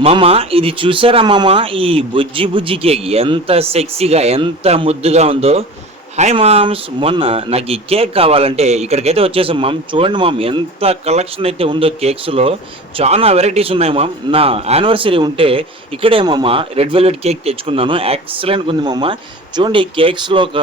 మామ ఇది చూసారా మామ? ఈ బుజ్జి బుజ్జి కేక్ ఎంత సెక్సీగా ఎంత ముద్దుగా ఉందో. హాయ్ మామ్స్, మొన్న నాకు ఈ కేక్ కావాలంటే ఇక్కడికైతే వచ్చేసాం మామ్. చూడండి మామ్, ఎంత కలెక్షన్ అయితే ఉందో కేక్స్లో. చాలా వెరైటీస్ ఉన్నాయి మామ్. నా యానివర్సరీ ఉంటే ఇక్కడే మామ రెడ్ వెల్వెట్ కేక్ తెచ్చుకున్నాను. ఎక్సలెంట్గా ఉంది మామ. చూడండి కేక్స్లో ఒక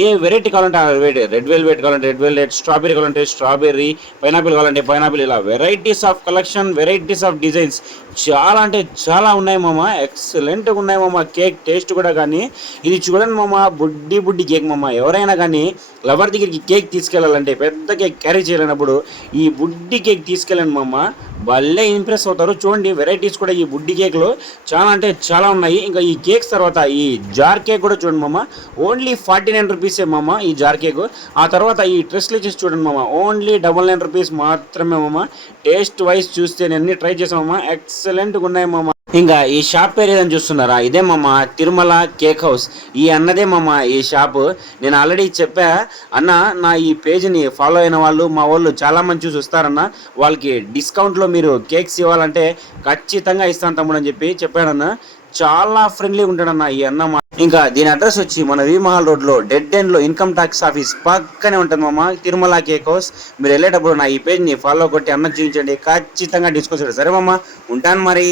ఏ వెరైటీ కావాలంటే ఆ వెరైటీ, రెడ్ వెల్వెట్ కావాలంటే రెడ్ వెల్వెట్, స్ట్రాబెరీ కావాలంటే స్ట్రాబెర్రీ, పైనాపిల్ కావాలంటే పైనాపిల్, ఇలా varieties of collection, varieties of designs చాలా అంటే చాలా ఉన్నాయి మామ. ఎక్సలెంట్గా ఉన్నాయి మామ. కేక్ టేస్ట్ కూడా. కానీ ఇది చూడండి మామ, బుడ్డి బుడ్డి కేక్ మామ. ఎవరైనా కానీ లవర్ దగ్గరికి కేక్ తీసుకెళ్ళాలంటే, పెద్ద కేక్ క్యారీ చేయలేనప్పుడు ఈ బుడ్డి కేక్ తీసుకెళ్ళండి మామ, భలే ఇంప్రెస్ అవుతారు. చూడండి వెరైటీస్ కూడా ఈ బుడ్డి కేక్లో చాలా అంటే చాలా ఉన్నాయి. ఇంకా ఈ కేక్స్ తర్వాత ఈ జార్ కేక్ కూడా చూడండి మామ, ఓన్లీ 49 రూపీసే మామ ఈ జార్ కేక్. ఆ తర్వాత ఈ ట్రెస్లు వచ్చేసి చూడండి మామ, ఓన్లీ 99 రూపీస్ మాత్రమే మామ. టేస్ట్ వైజ్ చూస్తే నేను అన్ని ట్రై చేసాను మామ, ఎక్సలెంట్గా ఉన్నాయి మామ. ఇంకా ఈ షాప్ పేరు ఏదని చూస్తున్నారా? ఇదే మామ తిరుమల కేక్ హౌస్. ఈ అన్నదే మామ ఈ షాపు. నేను ఆల్రెడీ చెప్పా అన్న, నా ఈ పేజ్ని ఫాలో అయిన వాళ్ళు మా వాళ్ళు చాలా మంది చూసి వస్తారన్న, వాళ్ళకి డిస్కౌంట్లో మీరు కేక్స్ ఇవ్వాలంటే ఖచ్చితంగా ఇస్తాను తమ్ముడు అని చెప్పి చెప్పాడన్న. చాలా ఫ్రెండ్లీగా ఉంటాడన్న ఈ అన్న. ఇంకా దీని అడ్రస్ వచ్చి మన వి మహల్ రోడ్లో డెడ్ ఎండ్లో ఇన్కమ్ ట్యాక్స్ ఆఫీస్ పక్కనే ఉంటుంది మామ, తిరుమల కేక్ హౌస్. మీరు వెళ్ళేటప్పుడు నా ఈ పేజ్ని ఫాలో కొట్టి అన్న చూపించండి, ఖచ్చితంగా డిస్కౌంట్. సరే మామ, ఉంటాను మరి.